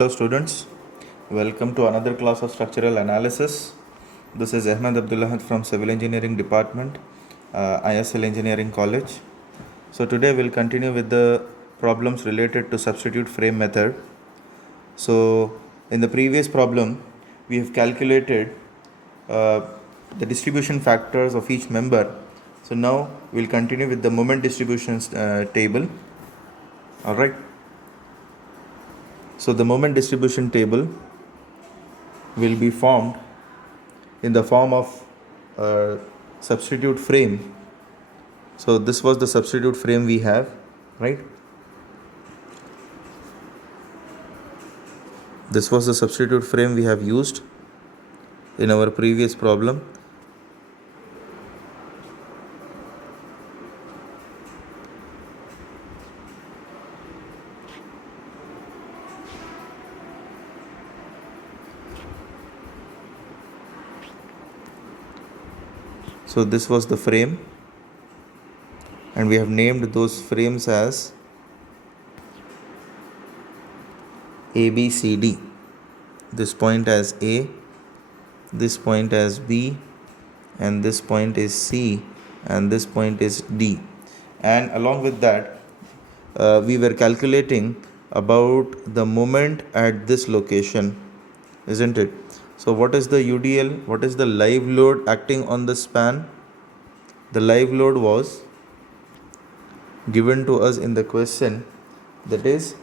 Hello students, welcome to another class of structural analysis. This is Ahmed Abdullah from Civil Engineering Department, ISL Engineering College. So today we'll continue with the problems related to substitute frame method. So in the previous problem, we have calculated uh, the distribution factors of each member. So now we'll continue with the moment distributions table. All right. So the moment distribution table will be formed in the form of a substitute frame. So this was the substitute frame we have, right? This was the substitute frame we have used in our previous problem. So this was the frame, and we have named those frames as A, B, C, D. This point as A, this point as B, and this point is C, and this point is D. And along with that, we were calculating about the moment at this location, isn't it? So what is the UDL? What is the live load acting on the span? The live load was given to us in the question, that is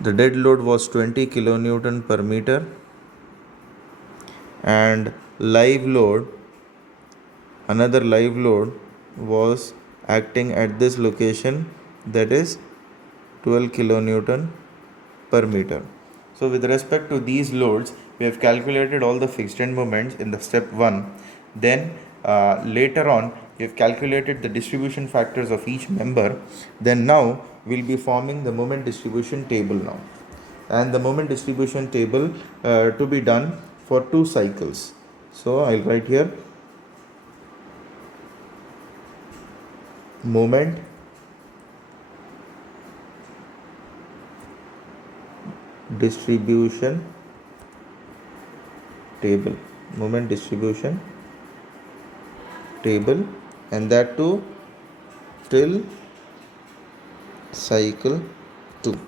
the dead load was 20 kilonewton per meter, and live load, another live load was acting at this location, that is 12 kilonewton per meter. So with respect to these loads, we have calculated all the fixed end moments in the step 1. Then later on, we have calculated the distribution factors of each member. Then now we'll be forming the moment distribution table now. And the moment distribution table to be done for 2 cycles. So I'll write here moment distribution table, moment distribution table, and that too till cycle 2.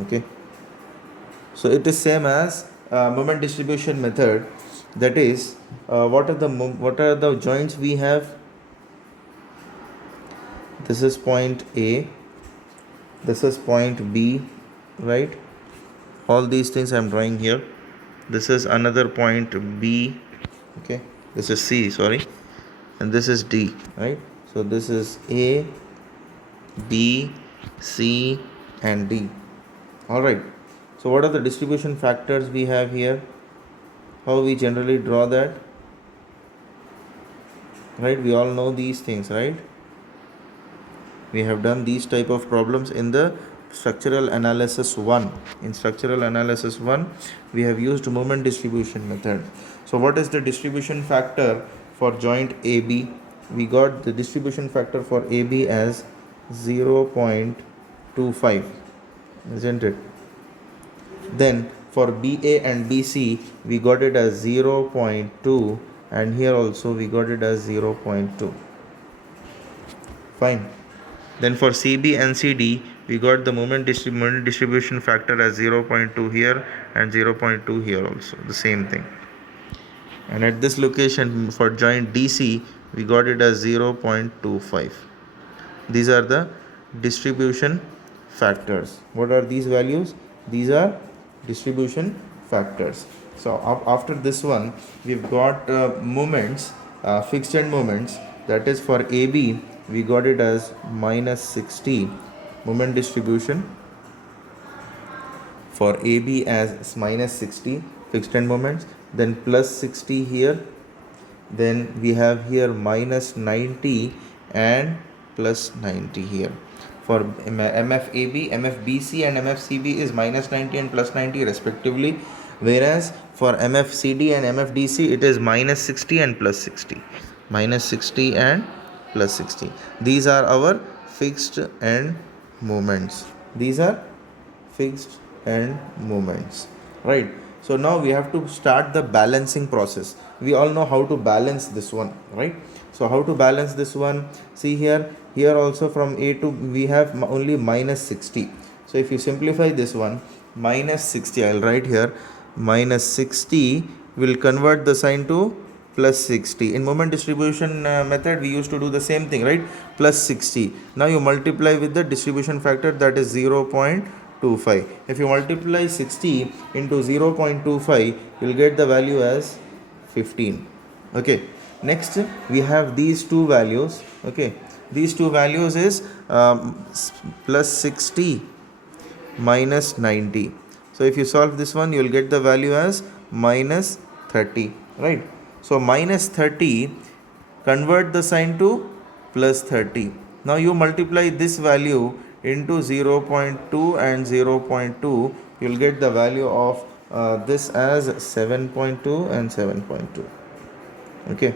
Okay, so it is same as moment distribution method. That is, what are the joints we have? This is point A, this is point B, right? All these things I'm drawing here. This is another point B, okay, this is C, sorry, and this is D, right? So this is A, B, C, and D. All right, so what are the distribution factors we have here? How we generally draw that, right? We all know these things, right? We have done these type of problems in the structural analysis 1. In structural analysis 1, we have used moment distribution method. So what is the distribution factor for joint AB? We got the distribution factor for AB as 0.25, isn't it? Then for BA and BC, we got it as 0.2, and here also we got it as 0.2. Fine. Then for CB and CD, we got the moment distribution factor as 0.2 here and 0.2 here also, the same thing. And at this location for joint DC, we got it as 0.25. These are the distribution factors. What are these values? These are distribution factors. So after this one, we've got moments, fixed end moments. That is for AB, we got it as minus 60 moment distribution. For AB as minus 60 fixed end moments, then plus 60 here, then we have here minus 90 and plus 90 here. For MFAB, MFBC and MFCB is minus 90 and plus 90 respectively, whereas for MFCD and MFDC it is minus 60 and plus 60. Minus 60 and plus 60. These are our fixed end moments. These are fixed end moments, right? So now we have to start the balancing process. We all know how to balance this one, right? So how to balance this one? See here also from a to we have only minus 60. So if you simplify this one, minus 60, I'll write here minus 60 will convert the sign to plus 60. In moment distribution method we used to do the same thing, right? Plus 60. Now you multiply with the distribution factor, that is 0.25. if you multiply 60 into 0.25, you'll get the value as 15. Okay, next we have these two values. Okay, these two values is plus 60 minus 90. So if you solve this one, you will get the value as minus 30, right? So minus 30, convert the sign to plus 30. Now you multiply this value into 0.2 and 0.2, you will get the value of this as 7.2 and 7.2. Okay,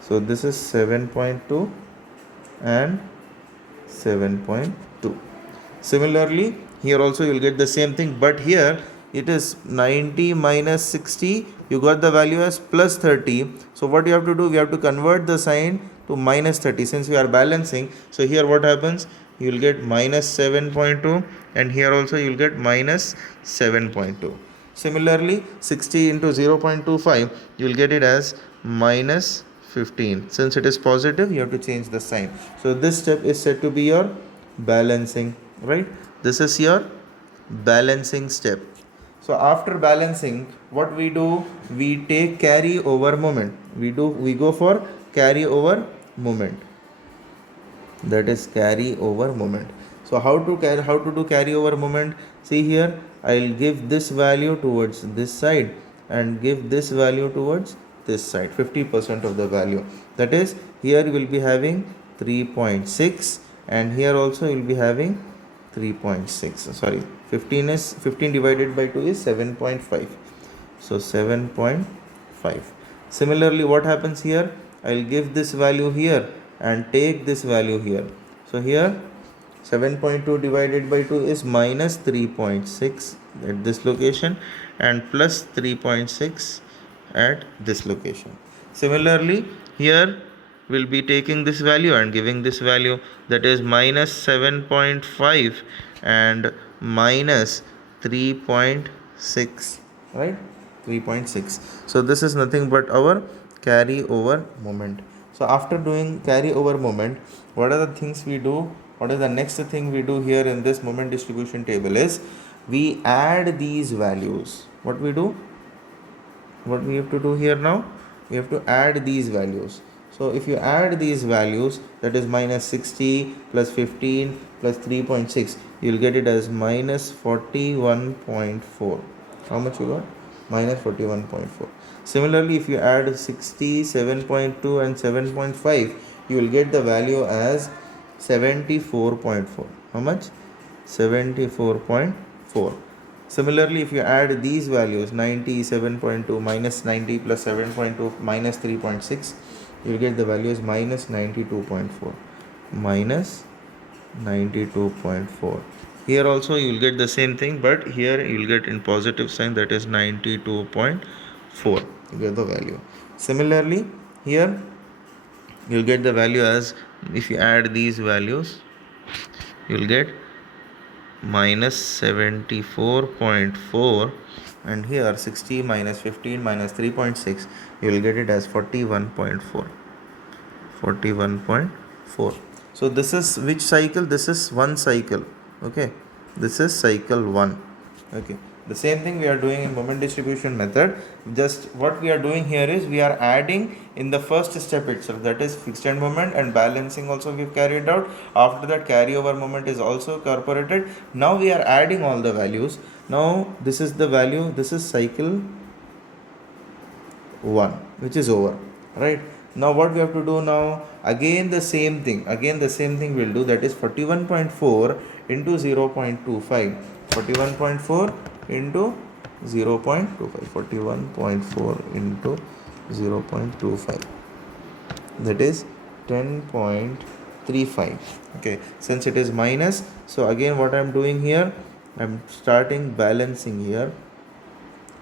so this is 7.2 and 7.2. Similarly, here also you will get the same thing, but here it is 90 minus 60, you got the value as plus 30. So what you have to do, we have to convert the sign to minus 30 since we are balancing. So here what happens, you will get minus 7.2 and here also you will get minus 7.2. Similarly, 60 into 0.25, you will get it as minus 15. Since it is positive, you have to change the sign. So this step is said to be your balancing, right? This is your balancing step. So after balancing, what we do, we take carry over moment. We go for carry over moment. That is carry over moment. So how to do carry over moment? See here, I'll give this value towards this side and give this value towards this side, 50% of the value. That is, here you will be having 3.6 and here also you will be having 3.6. Sorry, 15 divided by 2 is 7.5. So 7.5. Similarly, what happens here? I'll give this value here and take this value here. So here 7.2 divided by 2 is minus 3.6 at this location and plus 3.6 at this location. Similarly, here we'll be taking this value and giving this value, that is minus 7.5 and minus 3.6, right? 3.6. So this is nothing but our carry over moment. So after doing carry over moment, what are the things we do? What is the next thing we do here in this moment distribution table is we add these values. What we do? What we have to do here now? We have to add these values. So if you add these values, that is minus 60 plus 15 plus 3.6, you will get it as minus 41.4. How much you got? Minus 41.4. Similarly, if you add 60, 7.2 and 7.5, you will get the value as 74.4. How much? 74.4. Similarly, if you add these values, 97.2 minus 90 plus 7.2 minus 3.6, you will get the value as minus 92.4. Minus 92.4. Here also you will get the same thing, but here you will get in positive sign, that is 92.4. You get the value. Similarly, here you will get the value as, if you add these values, you will get minus 74.4 and here 60 minus 15 minus 3.6, you will get it as 41.4. 41.4. So this is which cycle? This is one cycle. Okay, this is cycle 1. Okay, the same thing we are doing in moment distribution method. Just what we are doing here is we are adding in the first step itself, that is fixed end moment, and balancing also we've carried out. After that, carryover moment is also incorporated. Now we are adding all the values. Now this is the value, this is cycle 1, which is over, right? Now what we have to do now, again the same thing we'll do, that is 41.4 into 0.25. 41.4 into 0.25. 41.4 into 0.25, that is 10.3 0.35. Okay, since it is minus, so again what I'm doing here, I'm starting balancing here,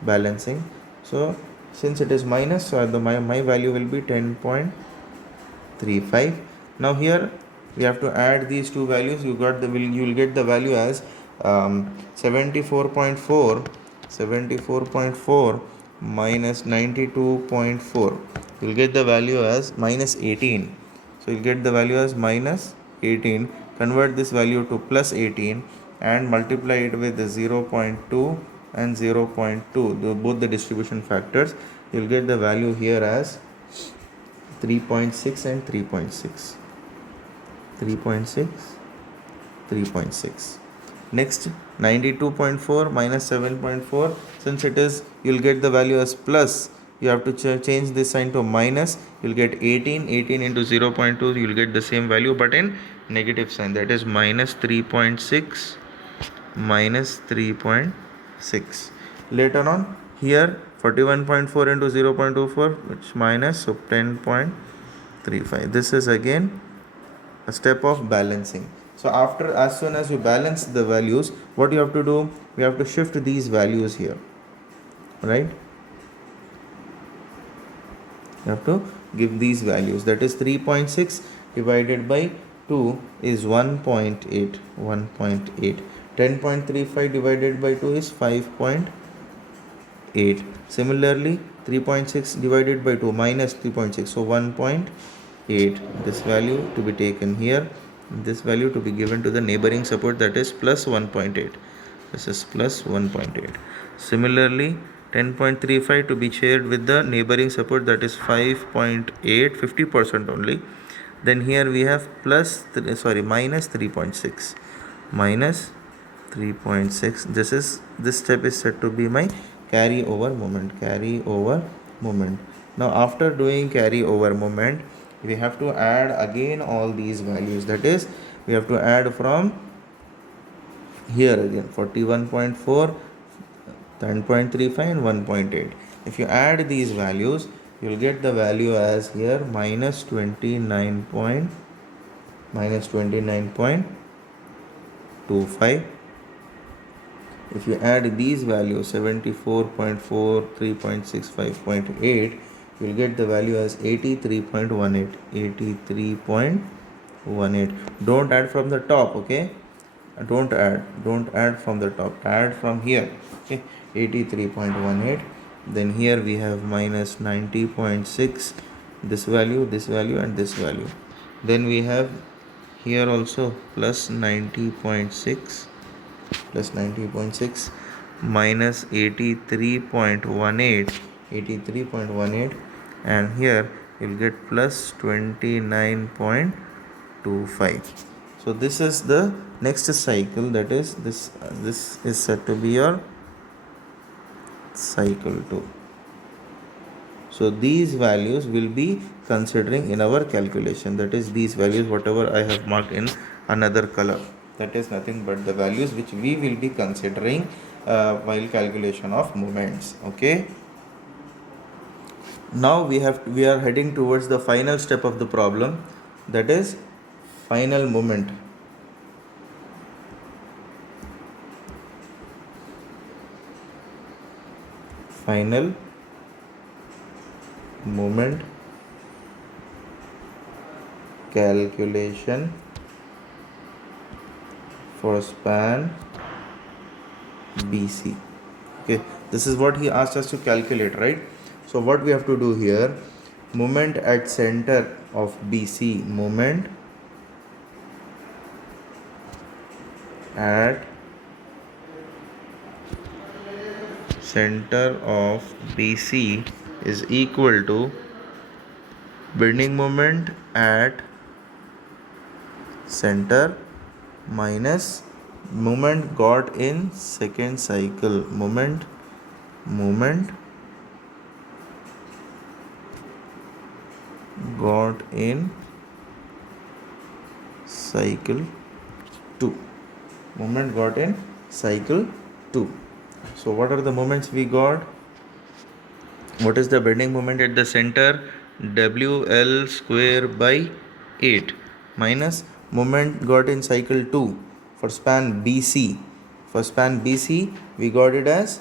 balancing. So since it is minus, so my value will be 10.35. now here we have to add these two values. You will get the value as 74.4 minus 92.4. You'll get the value as minus 18. So you'll get the value as minus 18. Convert this value to plus 18 and multiply it with the 0.2 and 0.2, both the distribution factors. You'll get the value here as 3.6 and 3.6. 3.6, 3.6. Next, 92.4 minus 7.4. Since it is, you'll get the value as plus. You have to change this sign to minus. You'll get 18. 18 into 0.2. You'll get the same value but in negative sign. That is minus 3.6. Minus 3.6. Later on, here 41.4 into 0.24, which minus, so 10.35. This is again a step of balancing. So after, as soon as you balance the values, what you have to do, we have to shift these values here, right? You have to give these values. That is 3.6 divided by 2 is 1.8. 1.8. 10.35 divided by 2 is 5.8. Similarly, 3.6 divided by 2 minus 3.6, so 1.8. This value to be taken here, this value to be given to the neighboring support, that is plus 1.8. This is plus 1.8. Similarly, 10.35 to be shared with the neighboring support, that is 5.8, 50% only. Then here we have minus 3.6. Minus 3.6. This step is said to be my carryover moment. Now after doing carryover moment, we have to add again all these values. That is, we have to add from here again 41.4, 10.35 and 1.8. If you add these values, you will get the value as here minus 29.25. If you add these values 74.4, 3.6, 5.8, you will get the value as 83.18. 83.18. Don't add from the top, okay? Don't add from the top, add from here, okay? 83.18. Then here we have minus 90.6, this value and this value. Then we have here also plus 90.6 minus 83.18, and here you'll get plus 29.25. so this is the next cycle, that is this is said to be your cycle 2. So these values will be considering in our calculation, that is these values whatever I have marked in another color, that is nothing but the values which we will be considering while calculation of moments. Okay, now we are heading towards the final step of the problem, that is final moment. Final moment calculation for span BC. Okay, this is what he asked us to calculate, right? So what we have to do here, moment at center of BC, moment at center of BC is equal to bending moment at center minus moment got in second cycle, moment got in cycle 2. Moment got in cycle 2. So what are the moments we got? What is the bending moment at the center? WL square by 8. minus moment got in cycle 2 for span BC. For span BC, we got it as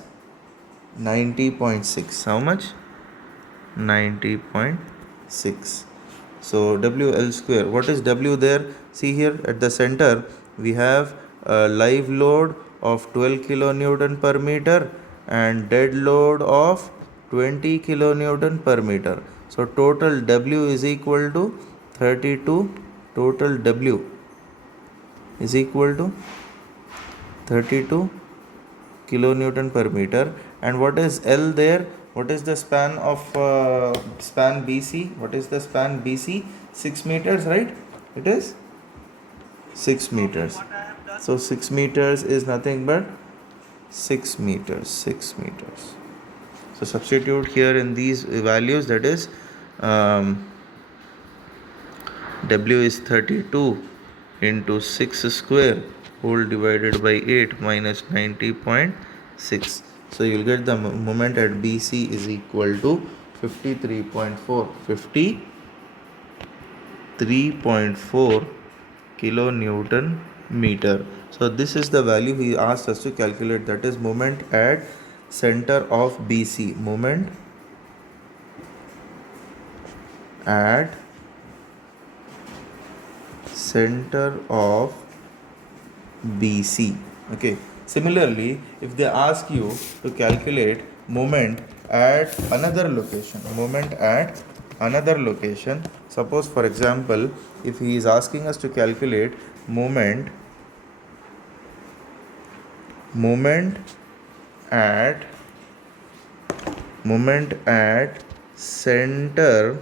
90.6. How much? 90.6. So WL square. What is W there? See here at the center, we have a live load of 12 kilonewton per meter and dead load of 20 kilonewton per meter. So total W is equal to 32. Total W is equal to 32 kilonewton per meter. And what is L there? What is the span of span BC? What is the span BC? 6 meters, right? It is 6 meters. So 6 meters is nothing but 6 meters. 6 meters. So substitute here in these values, that is W is 32 into 6 square whole divided by 8 minus 90.6. So you'll get the moment at BC is equal to 53.4. 53.4 kilonewton meter. So this is the value he asked us to calculate, that is moment at center of BC. Moment at center of BC. Okay. Similarly, if they ask you to calculate moment at another location, suppose for example, if he is asking us to calculate moment at center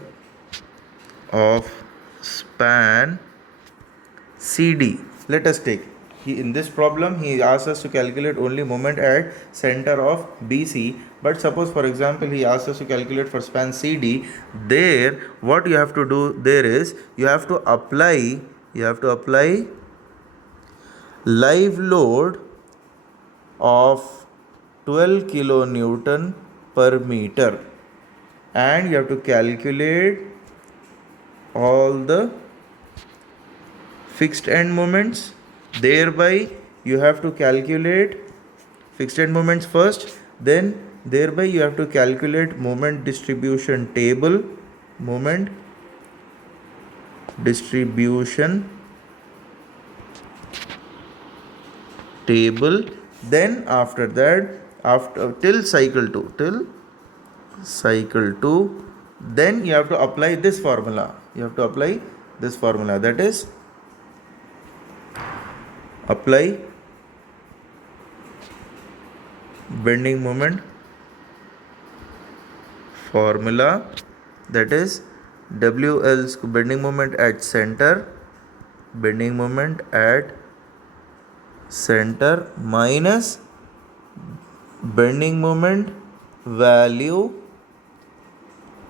of span CD. Let us take, in this problem he asks us to calculate only moment at center of BC, but suppose for example he asks us to calculate for span CD. There what you have to do there is you have to apply live load of 12 kilonewton per meter, and you have to calculate all the fixed end moments. Thereby you have to calculate fixed end moments first, then thereby you have to calculate moment distribution table, then after that, after till cycle 2, then you have to apply this formula. That is apply bending moment formula, that is WL bending moment at center minus bending moment value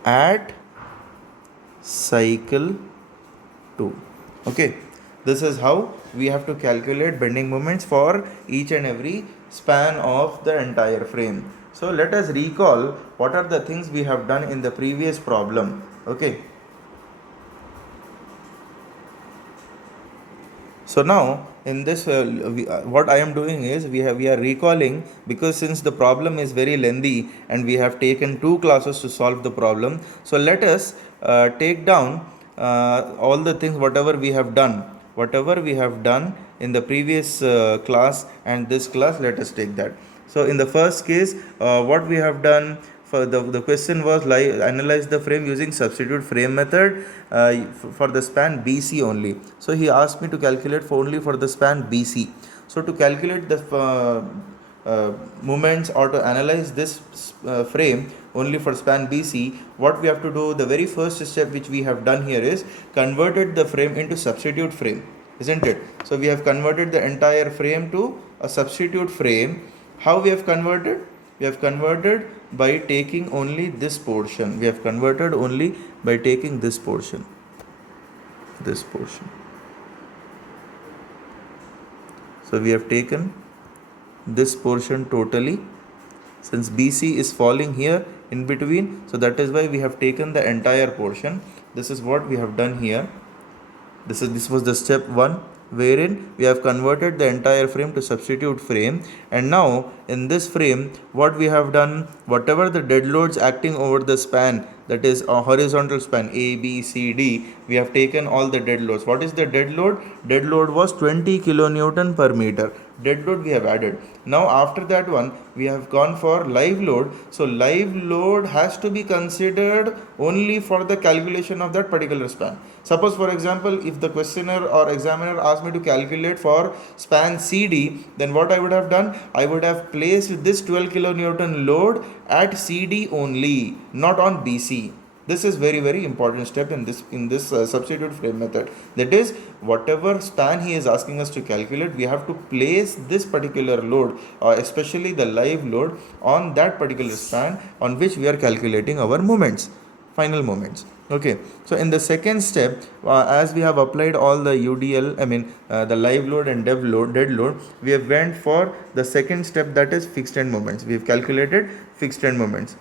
at cycle 2. Okay, this is how we have to calculate bending moments for each and every span of the entire frame. So let us recall what are the things we have done in the previous problem. Okay, so now in this what I am doing is we are recalling, because since the problem is very lengthy and we have taken 2 classes to solve the problem, so let us take down all the things whatever we have done in the previous class and this class. Let us take that. So in the first case, what we have done, for the question was analyze the frame using substitute frame method for the span BC only. So he asked me to calculate only for the span BC. So to calculate the moments or to analyze this frame only for span BC, what we have to do, the very first step which we have done here is converted the frame into substitute frame, isn't it? So we have converted the entire frame to a substitute frame. How we have converted? We have converted by taking only this portion. So we have taken this portion totally, since BC is falling here in between, so that is why we have taken the entire portion. This is what we have done here. This was the step 1, wherein we have converted the entire frame to substitute frame, and now in this frame what we have done, whatever the dead loads acting over the span, that is a horizontal span A, B, C, D, we have taken all the dead loads. What is the dead load? Dead load was 20 kilonewton per meter. Dead load we have added. Now after that one we have gone for live load. So live load has to be considered only for the calculation of that particular span. Suppose for example, if the questioner or examiner asked me to calculate for span CD, then what I would have done, I would have placed this 12 kilonewton load at CD only, not on BC. This is very important step in this substitute frame method. That is, whatever span he is asking us to calculate, we have to place this particular load, especially the live load, on that particular span on which we are calculating our moments, final moments. Okay, so in the second step, as we have applied all the UDL, the live load and dead load, we have went for the second step, that is fixed end moments. We have calculated fixed end moments.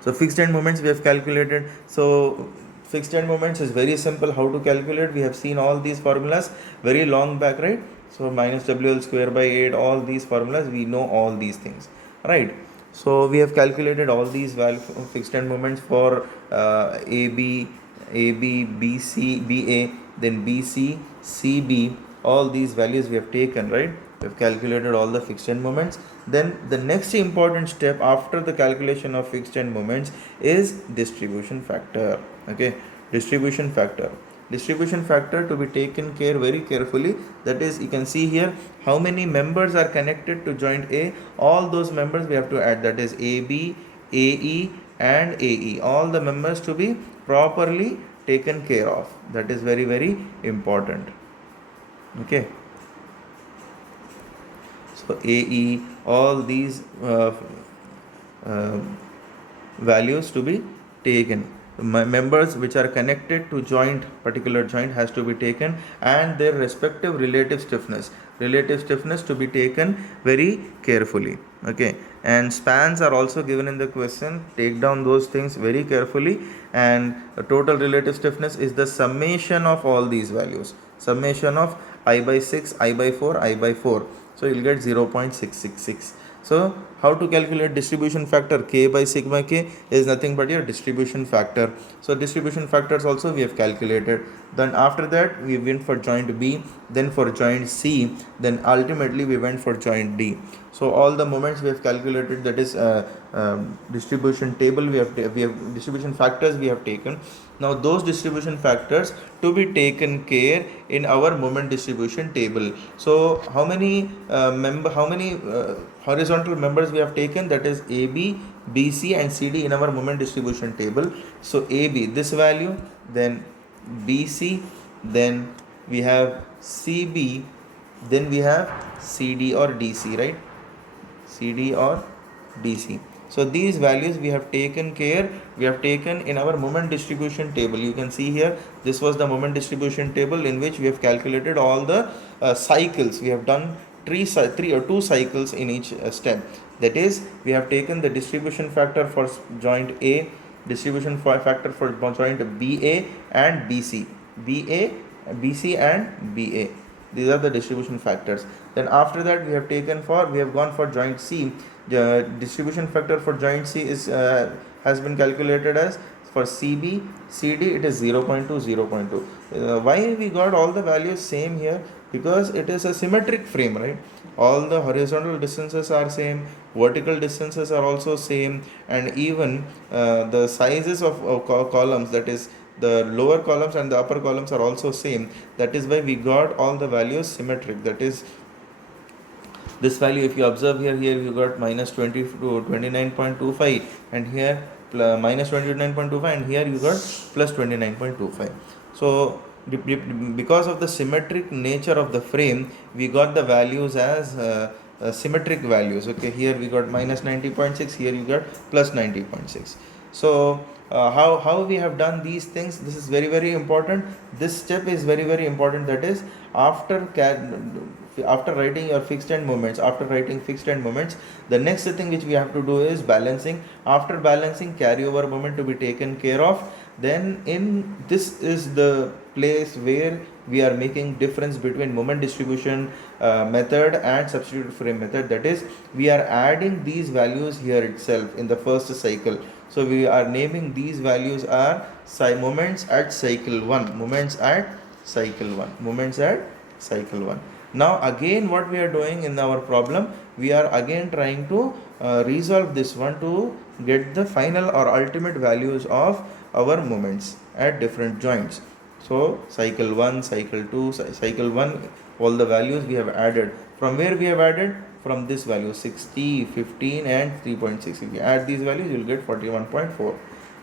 So fixed end moments we have calculated. So fixed end moments is very simple how to calculate. We have seen all these formulas very long back, right? So minus WL square by 8, all these formulas, we know all these things, right? So we have calculated all these fixed end moments for AB, BC, BA, then BC, CB, all these values we have taken, right? We have calculated all the fixed end moments. Then the next important step after the calculation of fixed end moments is distribution factor. Okay, distribution factor to be taken care very carefully. That is, you can see here how many members are connected to joint A. All those members we have to add, that is AB, AE and AE, all the members to be properly taken care of. That is very important. Okay, so AE, all these values to be taken. Members which are connected to particular joint has to be taken, and their respective relative stiffness to be taken very carefully. Okay, and spans are also given in the question. Take down those things very carefully. And total relative stiffness is the summation of all these values, summation of I by 6, I by 4, I by 4. So you'll get 0.666. So how to calculate distribution factor? K by sigma K is nothing but your distribution factor. So distribution factors also we have calculated. Then after that we went for joint B, then for joint C, then ultimately we went for joint D. So all the moments we have calculated, that is distribution table we have distribution factors we have taken. Now those distribution factors to be taken care in our moment distribution table. So how many horizontal members we have taken, that is AB, BC and CD in our moment distribution table. So AB, this value, then BC, then we have CB, then we have CD or DC, right? CD or DC. So these values we have taken in our moment distribution table. You can see here, this was the moment distribution table in which we have calculated all the cycles. We have done three or two cycles in each step. That is, we have taken the distribution factor for joint A, distribution factor for joint BA and BC, BC and BA. These are the distribution factors. Then after that we have gone for joint C. The distribution factor for joint C is has been calculated as, for CB, CD it is 0.2, 0.2. Why we got all the values same here? Because it is a symmetric frame, right? All the horizontal distances are same, vertical distances are also same, and even the sizes of columns, that is the lower columns and the upper columns, are also same. That is why we got all the values symmetric. That is, this value, if you observe here you got minus 29.25, and here minus 29.25, and here you got plus 29.25. So because of the symmetric nature of the frame, we got the values as symmetric values. Okay, here we got minus 90.6, here you got plus 90.6. So how we have done these things, this is very important. This step is very important. That is, after writing your fixed end moments, the next thing which we have to do is balancing. After balancing, carryover moment to be taken care of. then in this is the place where we are making difference between moment distribution method and substitute frame method. That is, we are adding these values here itself in the first cycle. So we are naming these values are moments at cycle 1, moments at cycle 1, moments at cycle 1. Now again what we are doing in our problem, we are again trying to resolve this one to get the final or ultimate values of our moments at different joints. So cycle 1, cycle 2, cycle 1, all the values we have added. From where we have added? From this value 60, 15 and 3.6. If you add these values, you will get 41.4.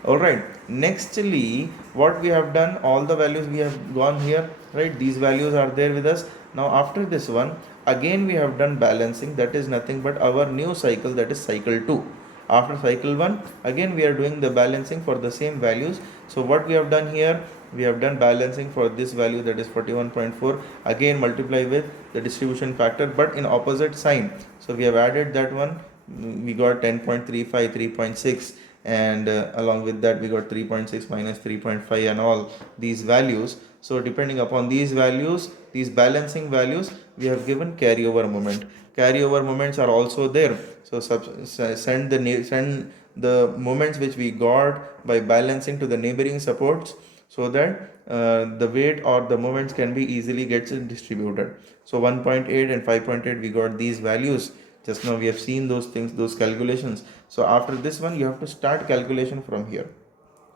Alright, nextly what we have done, all the values we have gone here, right? These values are there with us. Now after this one, again we have done balancing, that is nothing but our new cycle, that is cycle 2. After cycle 1, again we are doing the balancing for the same values. So what we have done here, we have done balancing for this value, that is 41.4, again multiply with the distribution factor but in opposite sign. So we have added that one, we got 10.35, 3.6, and along with that we got 3.6 minus 3.5 and all these values. So depending upon these values, these balancing values, we have given carryover moment. Carryover moments are also there. So send the moments which we got by balancing to the neighboring supports, so that the weight or the moments can be easily gets distributed. So 1.8 and 5.8 we got these values. Just now we have seen those things, those calculations. So after this one you have to start calculation from here.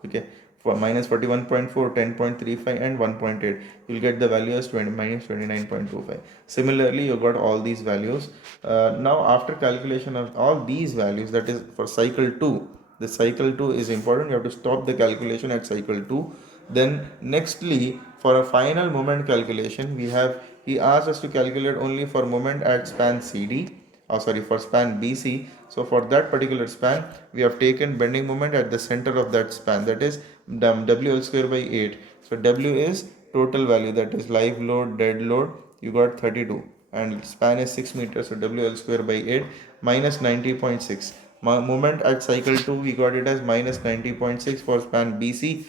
Okay, for minus 41.4, 10.35 and 1.8, you will get the value as 20 minus 29.25. Similarly you got all these values. Now after calculation of all these values, that is for cycle 2, the cycle 2 is important, you have to stop the calculation at cycle 2. Then nextly for a final moment calculation, he asked us to calculate only for moment at span CD, for span BC. So for that particular span, we have taken bending moment at the center of that span, that is WL square by 8. So W is total value, that is live load, dead load, you got 32, and span is 6 meters, so WL square by 8 minus 90.6. Moment at cycle 2 we got it as minus 90.6 for span BC.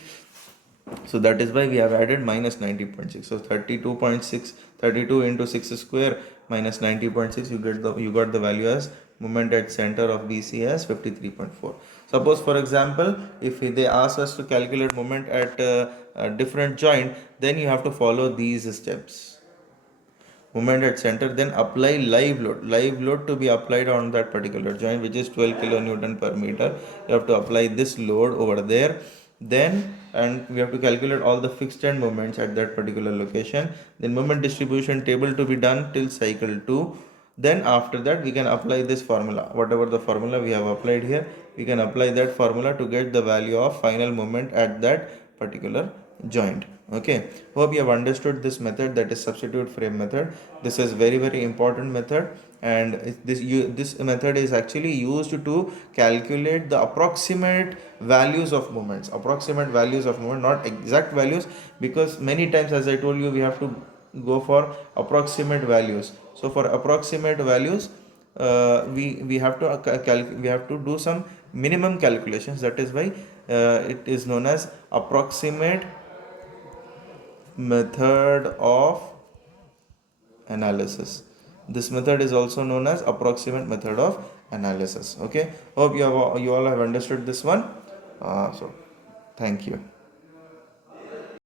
So that is why we have added minus 90.6. So 32.6, 32 into 6 square minus 90.6, you got the value as moment at center of BC as 53.4. Suppose for example, if they ask us to calculate moment at a different joint, then you have to follow these steps. Moment at center, then apply live load to be applied on that particular joint, which is 12 kilonewton per meter. You have to apply this load over there. Then and we have to calculate all the fixed end moments at that particular location. Then moment distribution table to be done till cycle 2. Then after that we can apply this formula, whatever the formula we have applied here, we can apply that formula to get the value of final moment at that particular joint. Okay, hope you have understood this method, that is substitute frame method. This is very important method, and this method is actually used to calculate the approximate values of moments, not exact values, because many times, as I told you, we have to go for approximate values. So for approximate values, we have to do some minimum calculations. That is why it is known as approximate method of analysis. This method is also known as approximate method of analysis. Okay, hope you all have understood this one. So thank you.